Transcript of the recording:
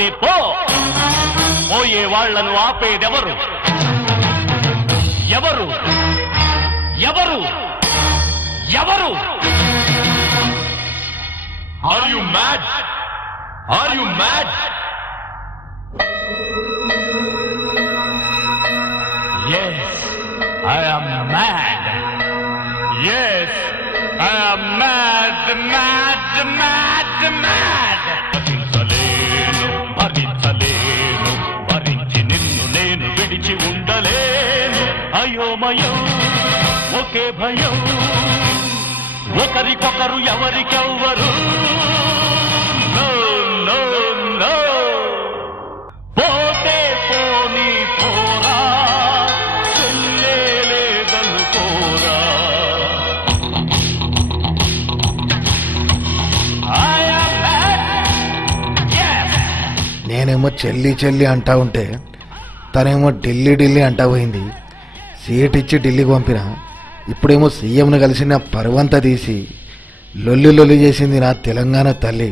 పోతే పో, పోయే వాళ్లను ఆపేదెవరు? ఎవరు ఎవరు ఎవరు? Are you mad? Are you mad? Yes, I am mad. Yes, I am mad, mad, mad, mad. భరించలేను, భరించి నిన్ను నేను విడిచి ఉండలేను. అయోమయం ఒకే భయం, ఒకరికొకరు ఎవరికెవ్వరు. పోతే పోనీ పోరా, చెల్లేలేదనుకోరా. నేనేమో చెల్లి చెల్లి అంటా ఉంటే తనేమో ఢిల్లీ ఢిల్లీ అంటా పోయింది. సీట్ ఇచ్చి ఢిల్లీకి పంపిన, ఇప్పుడేమో సీఎంను కలిసి నా పరువంతా తీసి లొల్లి లొల్లి చేసింది నా తెలంగాణ తల్లి.